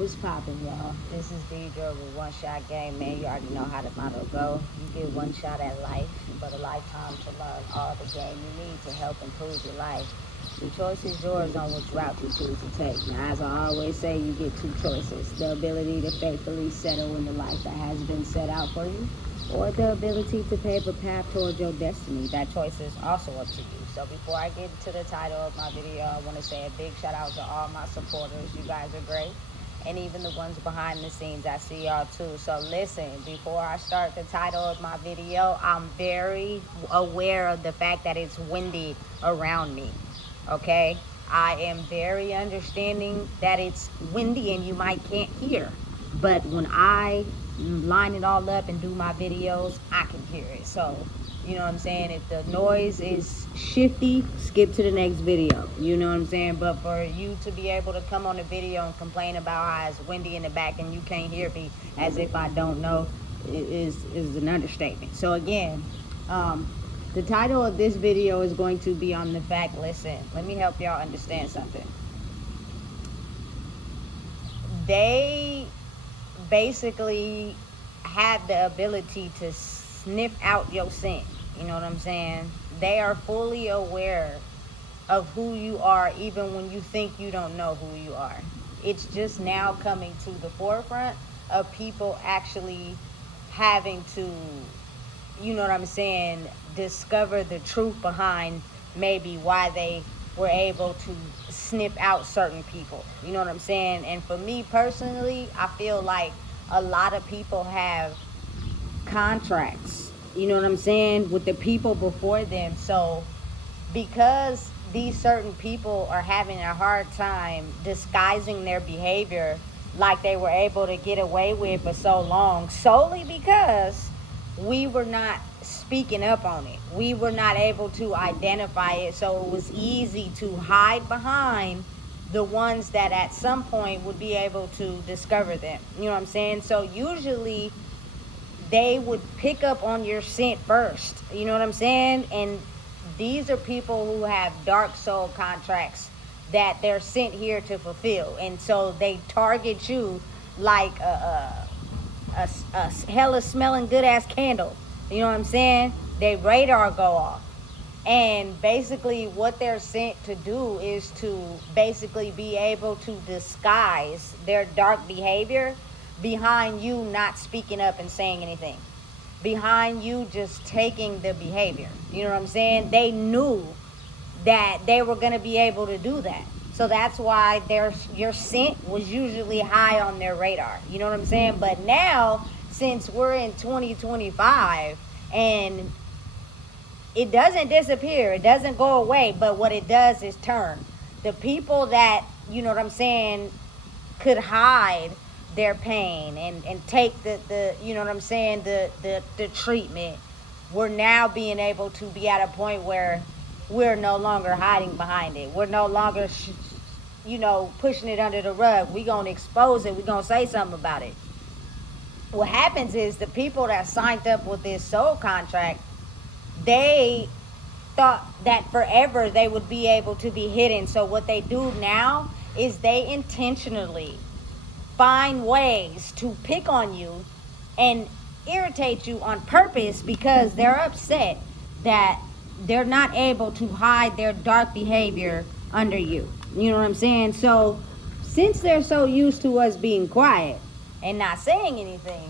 What's poppin', y'all? This is Deidre with One Shot Game. Man, you already know how the motto go. You get one shot at life, but a lifetime to learn all the game you need to help improve your life. The choice is yours on which route you choose to take. Now, as I always say, you get two choices. The ability to faithfully settle in the life that has been set out for you, or the ability to pave a path towards your destiny. That choice is also up to you. So before I get to the title of my video, I want to say a big shout out to all my supporters. You guys are great. And even the ones behind the scenes, I see y'all too. So listen, before I start the title of my video, I'm very aware of the fact that it's windy around me, okay? I am very understanding that it's windy and you might can't hear. But when I line it all up and do my videos, I can hear it. So, you know what I'm saying? If the noise is shifty, skip to the next video. You know what I'm saying? But for you to be able to come on the video and complain about how it's windy in the back and you can't hear me as if I don't know is an understatement. So again, the title of this video is going to be on the fact, listen, let me help y'all understand something. They basically had the ability to sniff out your scent. You know what I'm saying? They are fully aware of who you are even when you think you don't know who you are. It's just now coming to the forefront of people actually having to, you know what I'm saying, discover the truth behind maybe why they were able to sniff out certain people. You know what I'm saying? And for me personally, I feel like a lot of people have contracts, you know what I'm saying, with the people before them. So because these certain people are having a hard time disguising their behavior like they were able to get away with for so long, solely because we were not speaking up on it. We were not able to identify it, so it was easy to hide behind the ones that at some point would be able to discover them. You know what I'm saying? So usually they would pick up on your scent first. You know what I'm saying? And these are people who have dark soul contracts that they're sent here to fulfill. And so they target you like a hella smelling good ass candle. You know what I'm saying? Their radar go off. And basically what they're sent to do is to basically be able to disguise their dark behavior behind you not speaking up and saying anything, behind you just taking the behavior. You know what I'm saying? They knew that they were going to be able to do that. So that's why your scent was usually high on their radar. You know what I'm saying? But now, since we're in 2025 and it doesn't disappear, it doesn't go away, but what it does is turn. The people that, you know what I'm saying, could hide their pain and take the you know what I'm saying, the treatment, we're now being able to be at a point where we're no longer hiding behind it. We're no longer pushing it under the rug. We're going to expose it. We're going to say something about it. What happens is the people that signed up with this soul contract, they thought that forever they would be able to be hidden. So what they do now is they intentionally find ways to pick on you and irritate you on purpose because they're upset that they're not able to hide their dark behavior under you. You know what I'm saying? So since they're so used to us being quiet and not saying anything,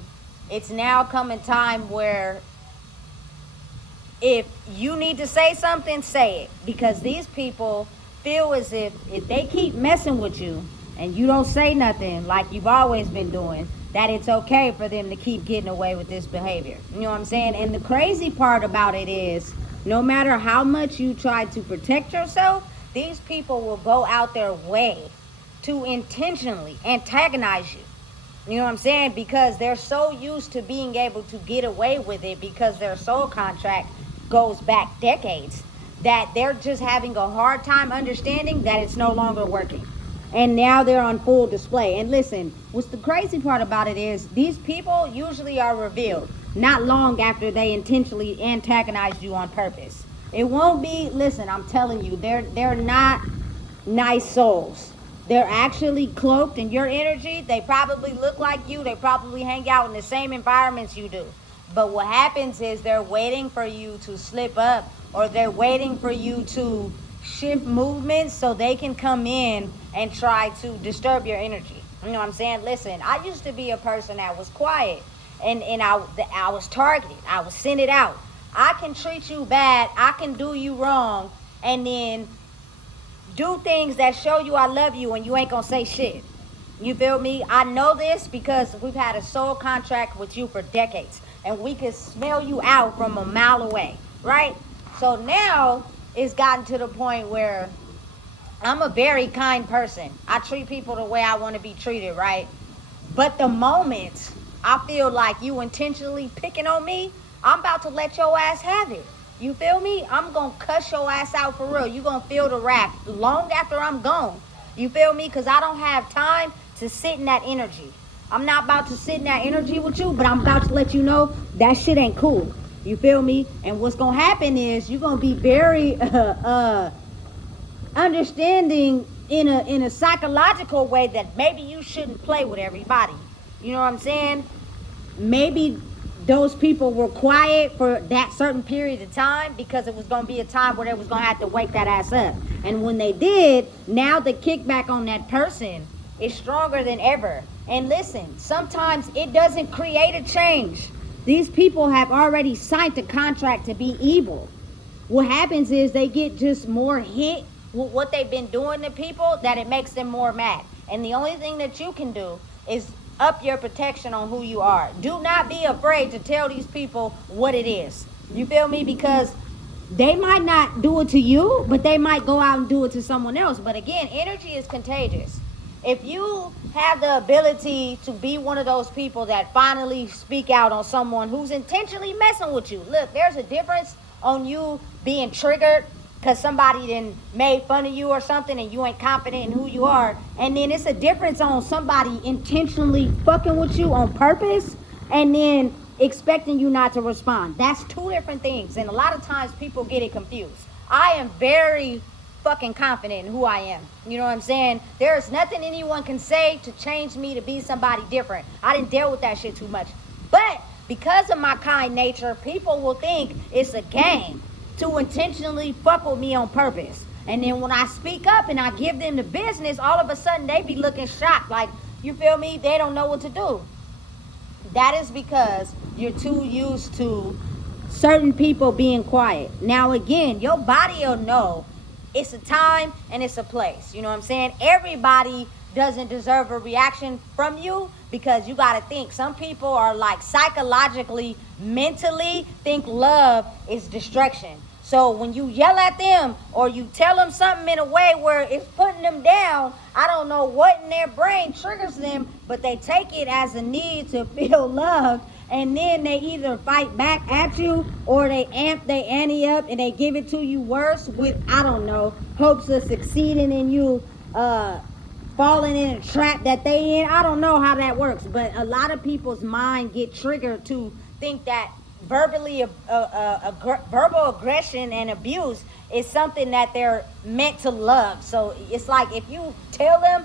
it's now coming time where if you need to say something, say it. Because these people feel as if they keep messing with you and you don't say nothing like you've always been doing, that it's okay for them to keep getting away with this behavior. You know what I'm saying? And the crazy part about it is, no matter how much you try to protect yourself, these people will go out their way to intentionally antagonize you. You know what I'm saying? Because they're so used to being able to get away with it because their soul contract goes back decades, that they're just having a hard time understanding that it's no longer working. And now they're on full display. And listen, what's the crazy part about it is these people usually are revealed not long after they intentionally antagonized you on purpose. It won't be, listen, I'm telling you, they're not nice souls. they're actually cloaked in your energy. They probably look like you. They probably hang out in the same environments you do. But what happens is they're waiting for you to slip up, or they're waiting for you to shift movements so they can come in and try to disturb your energy. You know what I'm saying? Listen, I used to be a person that was quiet, and I was targeted. I was sent it out. I can treat you bad. I can do you wrong, and then do things that show you I love you, and you ain't gonna say shit. You feel me? I know this because we've had a soul contract with you for decades, and we could smell you out from a mile away, right? So now it's gotten to the point where I'm a very kind person. I treat people the way I want to be treated, right? But the moment I feel like you intentionally picking on me, I'm about to let your ass have it. You feel me? I'm going to cuss your ass out for real. You going to feel the wrath long after I'm gone. You feel me? Because I don't have time to sit in that energy. I'm not about to sit in that energy with you, but I'm about to let you know that shit ain't cool. You feel me? And what's going to happen is you're going to be very understanding in a psychological way that maybe you shouldn't play with everybody. You know what I'm saying? Maybe those people were quiet for that certain period of time because it was going to be a time where they was going to have to wake that ass up. And when they did, now the kickback on that person is stronger than ever. And listen, sometimes it doesn't create a change. These people have already signed a contract to be evil. What happens is they get just more hit with what they've been doing to people that it makes them more mad. And the only thing that you can do is up your protection on who you are. Do not be afraid to tell these people what it is. You feel me? Because they might not do it to you, but they might go out and do it to someone else. But again, energy is contagious. If you have the ability to be one of those people that finally speak out on someone who's intentionally messing with you, look, there's a difference on you being triggered because somebody then made fun of you or something and you ain't confident in who you are. And then it's a difference on somebody intentionally fucking with you on purpose and then expecting you not to respond. That's two different things. And a lot of times people get it confused. I am very fucking confident in who I am. You know what I'm saying? There's nothing anyone can say to change me to be somebody different. I didn't deal with that shit too much. But because of my kind nature, people will think it's a game to intentionally fuck with me on purpose. And then when I speak up and I give them the business, all of a sudden they be looking shocked. Like, you feel me? They don't know what to do. That is because you're too used to certain people being quiet. Now again, your body will know it's a time and it's a place. You know what I'm saying? Everybody doesn't deserve a reaction from you because you got to think. Some people are like psychologically, mentally think love is destruction. So when you yell at them or you tell them something in a way where it's putting them down, I don't know what in their brain triggers them, but they take it as a need to feel loved. And then they either fight back at you or they amp their ante up and they give it to you worse with, I don't know, hopes of succeeding in you, falling in a trap that they in. I don't know how that works, but a lot of people's mind get triggered to think that verbal aggression and abuse is something that they're meant to love. So it's like if you tell them,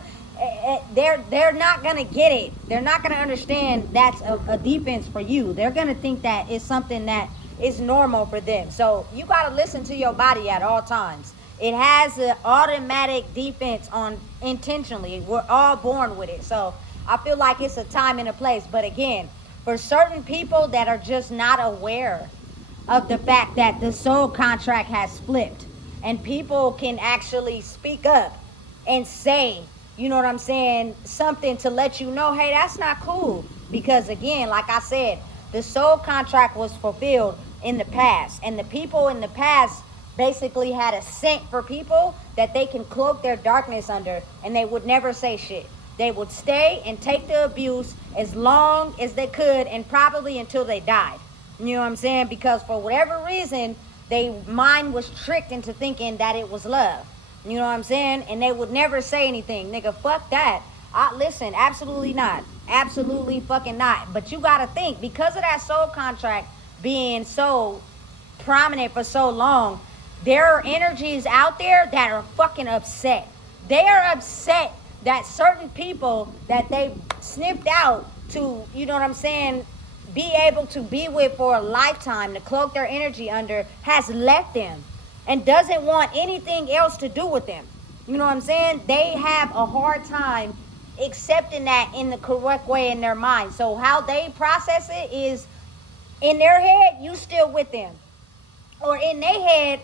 they're not gonna get it. They're not gonna understand that's a defense for you. They're gonna think that it's something that is normal for them. So you gotta listen to your body at all times. It has an automatic defense on intentionally. We're all born with it. So I feel like it's a time and a place. But again, for certain people that are just not aware of the fact that the soul contract has flipped and people can actually speak up and say, you know what I'm saying, something to let you know, hey, that's not cool. Because again, like I said, the soul contract was fulfilled in the past. And the people in the past basically had a scent for people that they can cloak their darkness under, and they would never say shit. They would stay and take the abuse as long as they could and probably until they died. You know what I'm saying? Because for whatever reason, their mind was tricked into thinking that it was love. You know what I'm saying? And they would never say anything. Nigga, fuck that. Listen, absolutely not. Absolutely fucking not. But you gotta think, because of that soul contract being so prominent for so long, there are energies out there that are fucking upset. They are upset that certain people that they sniffed out to, you know what I'm saying, be able to be with for a lifetime, to cloak their energy under, has left them and doesn't want anything else to do with them. You know what I'm saying? They have a hard time accepting that in the correct way in their mind. So how they process it is, in their head, you still with them. Or in their head,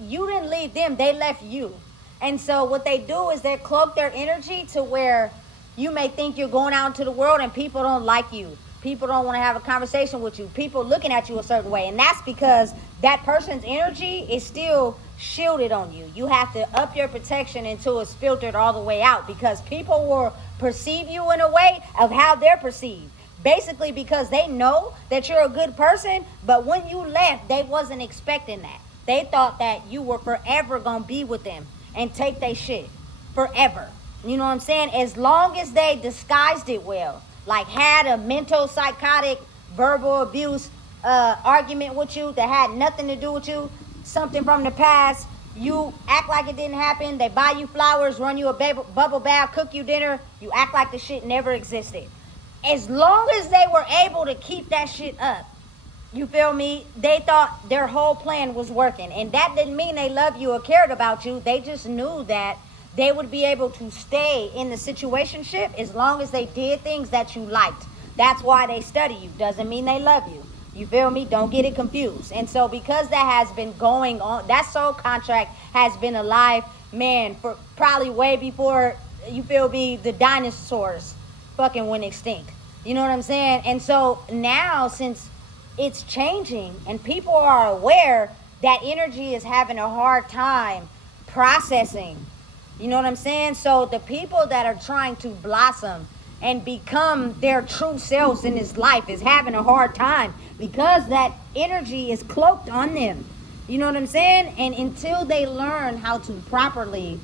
you didn't leave them, they left you. And so what they do is they cloak their energy to where you may think you're going out into the world and people don't like you. People don't want to have a conversation with you. People looking at you a certain way. And that's because that person's energy is still shielded on you. You have to up your protection until it's filtered all the way out, because people will perceive you in a way of how they're perceived. Basically because they know that you're a good person, but when you left, they wasn't expecting that. They thought that you were forever going to be with them and take their shit forever. You know what I'm saying? As long as they disguised it well, like had a mental, psychotic, verbal abuse argument with you that had nothing to do with you, something from the past, you act like it didn't happen, they buy you flowers, run you a bubble bath, cook you dinner, you act like the shit never existed. As long as they were able to keep that shit up, you feel me, they thought their whole plan was working. And that didn't mean they loved you or cared about you. They just knew that they would be able to stay in the situationship as long as they did things that you liked. That's why they study you. Doesn't mean they love you. You feel me? Don't get it confused. And so because that has been going on, that soul contract has been alive, man, for probably way before, you feel me, the dinosaurs fucking went extinct. You know what I'm saying? And so now, since it's changing and people are aware that energy is having a hard time processing, you know what I'm saying? So the people that are trying to blossom and become their true selves in this life is having a hard time because that energy is cloaked on them. You know what I'm saying? And until they learn how to properly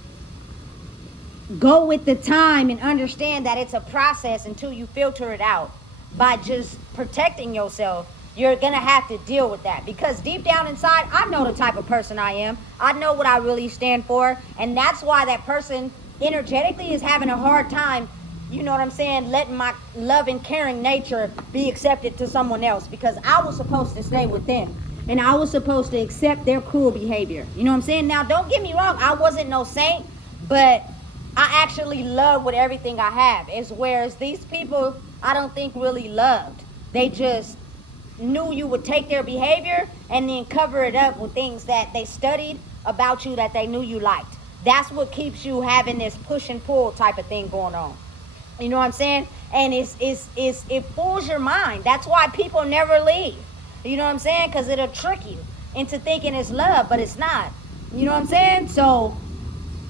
go with the time and understand that it's a process, until you filter it out by just protecting yourself, you're gonna have to deal with that. Because deep down inside, I know the type of person I am. I know what I really stand for. And that's why that person energetically is having a hard time, you know what I'm saying, letting my love and caring nature be accepted to someone else. Because I was supposed to stay with them, and I was supposed to accept their cruel behavior. You know what I'm saying? Now, don't get me wrong, I wasn't no saint, but I actually love with everything I have. Is whereas these people, I don't think really loved. They just knew you would take their behavior and then cover it up with things that they studied about you that they knew you liked. That's what keeps you having this push and pull type of thing going on. You know what I'm saying? And it fools your mind. That's why people never leave. You know what I'm saying? Because it'll trick you into thinking it's love, but it's not. You know what I'm saying? So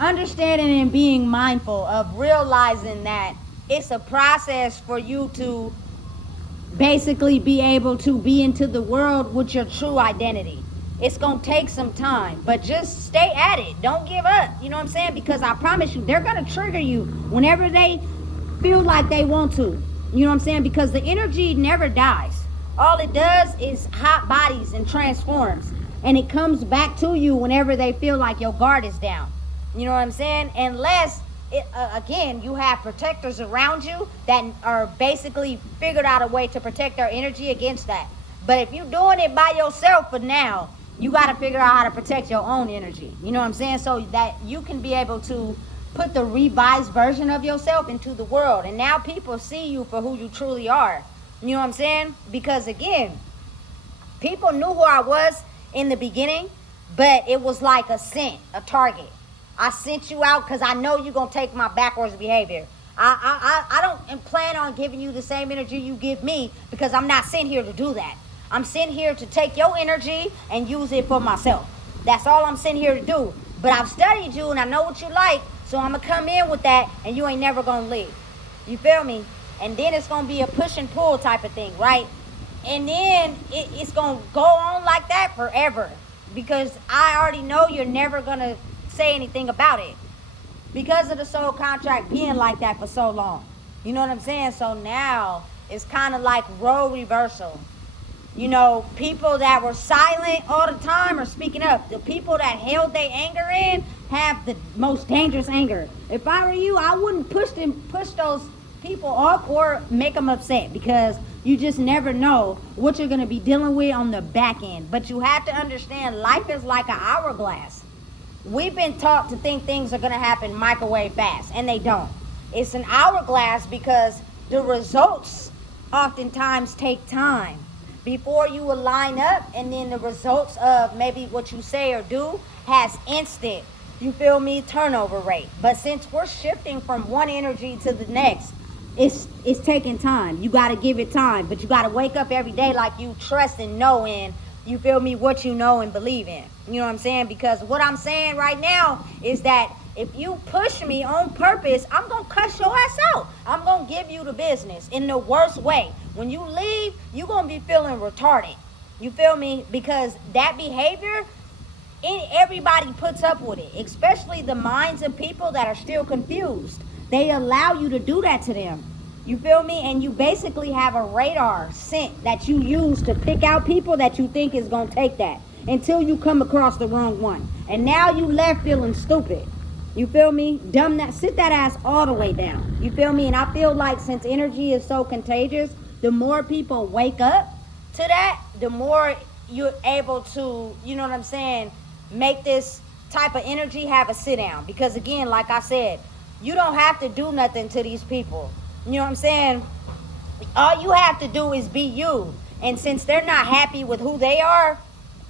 understanding and being mindful of realizing that it's a process for you to basically be able to be into the world with your true identity. It's going to take some time, but just stay at it. Don't give up. You know what I'm saying? Because I promise you, they're going to trigger you whenever they feel like they want to. You know what I'm saying? Because the energy never dies. All it does is hot bodies and transforms. And it comes back to you whenever they feel like your guard is down. You know what I'm saying? Unless, again, you have protectors around you that are basically figured out a way to protect their energy against that. But if you're doing it by yourself for now, you got to figure out how to protect your own energy. You know what I'm saying? So that you can be able to put the revised version of yourself into the world. And now people see you for who you truly are. You know what I'm saying? Because again, people knew who I was in the beginning, but it was like a scent, a target. I sent you out because I know you're going to take my backwards behavior. I don't plan on giving you the same energy you give me, because I'm not sent here to do that. I'm sent here to take your energy and use it for myself. That's all I'm sent here to do. But I've studied you and I know what you like, so I'm going to come in with that and you ain't never going to leave. You feel me? And then it's going to be a push and pull type of thing, right? And then it's going to go on like that forever, because I already know you're never going to say anything about it because of the soul contract being like that for so long. You know what I'm saying? So now it's kind of like role reversal. You know, people that were silent all the time are speaking up. The people that held their anger in, have the most dangerous anger. If I were you, I wouldn't push those people off or make them upset, because you just never know what you're going to be dealing with on the back end. But you have to understand, life is like an hourglass. We've been taught to think things are going to happen microwave fast, and they don't. It's an hourglass because the results oftentimes take time before you will line up, and then the results of maybe what you say or do has instant, you feel me, turnover rate. But since we're shifting from one energy to the next, it's taking time. You got to give it time, but you got to wake up every day like you trust and know in, you feel me, what you know and believe in. You know what I'm saying? Because what I'm saying right now is that if you push me on purpose, I'm going to cuss your ass out. I'm going to give you the business in the worst way. When you leave, you're going to be feeling retarded. You feel me? Because that behavior, everybody puts up with it, especially the minds of people that are still confused. They allow you to do that to them. You feel me? And you basically have a radar scent that you use to pick out people that you think is going to take that, until you come across the wrong one. And now you left feeling stupid. You feel me? Sit that ass all the way down. You feel me? And I feel like since energy is so contagious, the more people wake up to that, the more you're able to, you know what I'm saying, make this type of energy have a sit down. Because again, like I said, you don't have to do nothing to these people. You know what I'm saying? All you have to do is be you. And since they're not happy with who they are,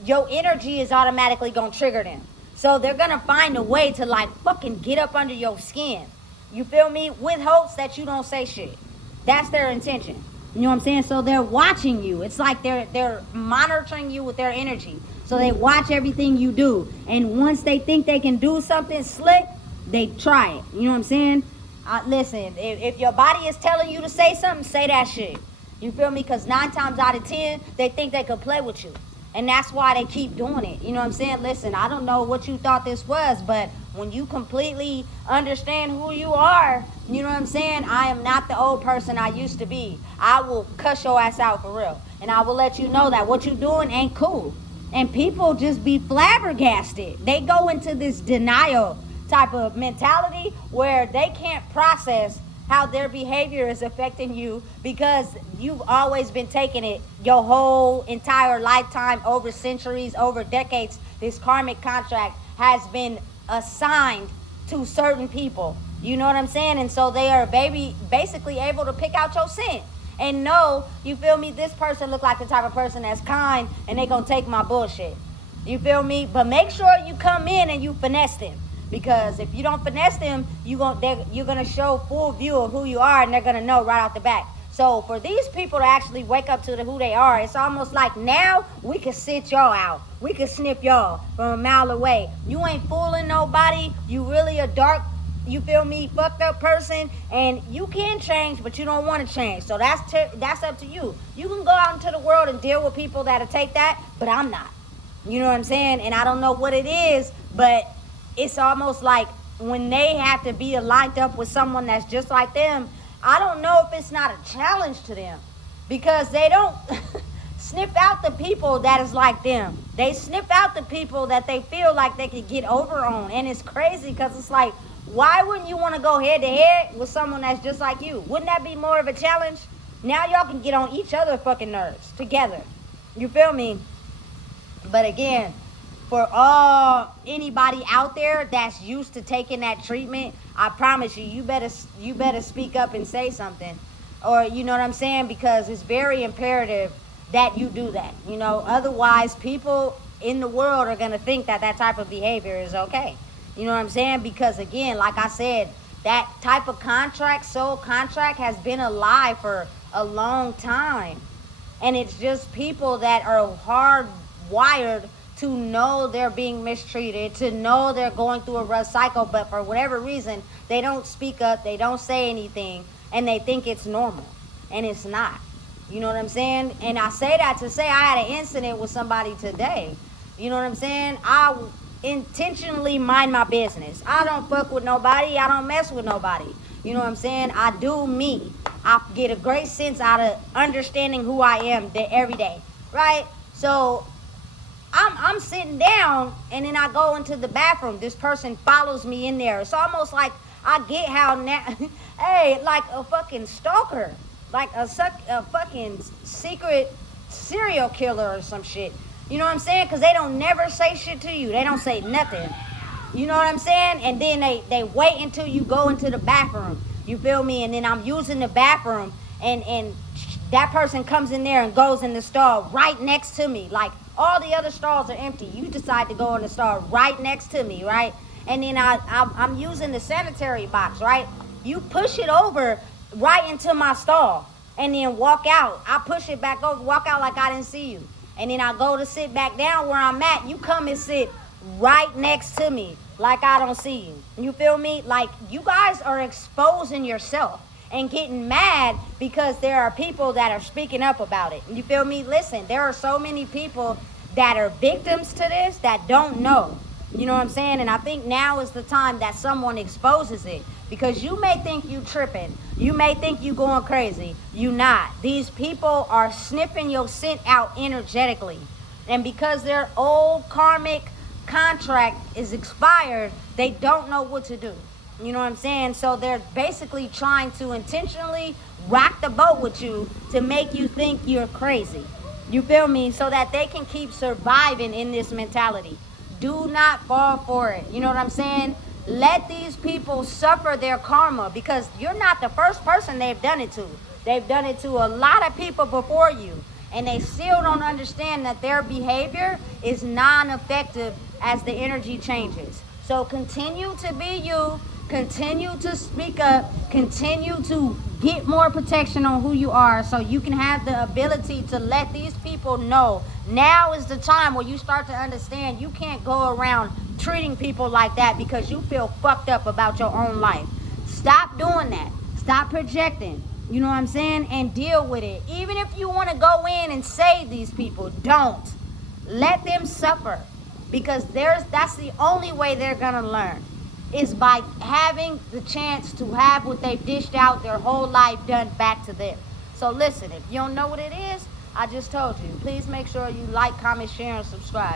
your energy is automatically going to trigger them. So they're going to find a way to like fucking get up under your skin. You feel me? With hopes that you don't say shit. That's their intention. You know what I'm saying? So they're watching you. It's like they're monitoring you with their energy. So they watch everything you do. And once they think they can do something slick, they try it. You know what I'm saying? Listen, if your body is telling you to say something, say that shit. You feel me? Because 9 times out of 10, they think they could play with you. And that's why they keep doing it. You know what I'm saying? Listen, I don't know what you thought this was, but when you completely understand who you are, you know what I'm saying? I am not the old person I used to be. I will cuss your ass out for real. And I will let you know that what you're doing ain't cool. And people just be flabbergasted. They go into this denial type of mentality where they can't process how their behavior is affecting you, because you've always been taking it your whole entire lifetime, over centuries, over decades. This karmic contract has been assigned to certain people. You know what I'm saying? And so they are basically able to pick out your scent and know, you feel me, this person look like the type of person that's kind and they gonna take my bullshit. You feel me? But make sure you come in and you finesse them. Because if you don't finesse them, you're going to show full view of who you are, and they're going to know right off the bat. So for these people to actually wake up to who they are, it's almost like now we can sit y'all out. We can sniff y'all from a mile away. You ain't fooling nobody. You really a dark, you feel me, fucked up person. And you can change, but you don't want to change. So that's up to you. You can go out into the world and deal with people that'll take that, but I'm not. You know what I'm saying? And I don't know what it is, but it's almost like when they have to be lined up with someone that's just like them, I don't know if it's not a challenge to them, because they don't sniff out the people that is like them. They sniff out the people that they feel like they could get over on. And it's crazy because it's like, why wouldn't you want to go head to head with someone that's just like you? Wouldn't that be more of a challenge? Now y'all can get on each other's fucking nerves together. You feel me? But again, for anybody out there that's used to taking that treatment, I promise you, you better speak up and say something. Or, you know what I'm saying? Because it's very imperative that you do that. You know, otherwise people in the world are going to think that type of behavior is okay. You know what I'm saying? Because again, like I said, that type of soul contract has been alive for a long time. And it's just people that are hardwired to know they're being mistreated, to know they're going through a rough cycle, but for whatever reason, they don't speak up, they don't say anything, and they think it's normal. And it's not. You know what I'm saying? And I say that to say I had an incident with somebody today. You know what I'm saying? I intentionally mind my business. I don't fuck with nobody. I don't mess with nobody. You know what I'm saying? I do me. I get a great sense out of understanding who I am every day. Right? So I'm sitting down, and then I go into the bathroom. This person follows me in there. It's almost like I get how now, hey, like a fucking stalker, like a fucking secret serial killer or some shit. You know what I'm saying? Because they don't never say shit to you. They don't say nothing. You know what I'm saying? And then they wait until you go into the bathroom. You feel me? And then I'm using the bathroom, and that person comes in there and goes in the stall right next to me. Like, all the other stalls are empty. You decide to go in the stall right next to me, right? And then I'm using the sanitary box, right? You push it over right into my stall and then walk out. I push it back over, walk out like I didn't see you. And then I go to sit back down where I'm at. You come and sit right next to me like I don't see you. You feel me? Like, you guys are exposing yourself and getting mad because there are people that are speaking up about it. You feel me? Listen, there are so many people that are victims to this that don't know. You know what I'm saying? And I think now is the time that someone exposes it. Because you may think you tripping. You may think you going crazy. You not. These people are sniffing your scent out energetically. And because their old karmic contract is expired, they don't know what to do. You know what I'm saying? So they're basically trying to intentionally rock the boat with you to make you think you're crazy. You feel me? So that they can keep surviving in this mentality. Do not fall for it. You know what I'm saying? Let these people suffer their karma, because you're not the first person they've done it to. They've done it to a lot of people before you, and they still don't understand that their behavior is non-effective as the energy changes. So continue to be you, continue to speak up, continue to get more protection on who you are, so you can have the ability to let these people know now is the time where you start to understand you can't go around treating people like that because you feel fucked up about your own life. Stop doing that. Stop projecting. You know what I'm saying? And deal with it. Even if you want to go in and save these people, don't. Let them suffer, because that's the only way they're gonna learn, is by having the chance to have what they've dished out their whole life done back to them. So listen, if you don't know what it is, I just told you. Please make sure you like, comment, share, and subscribe.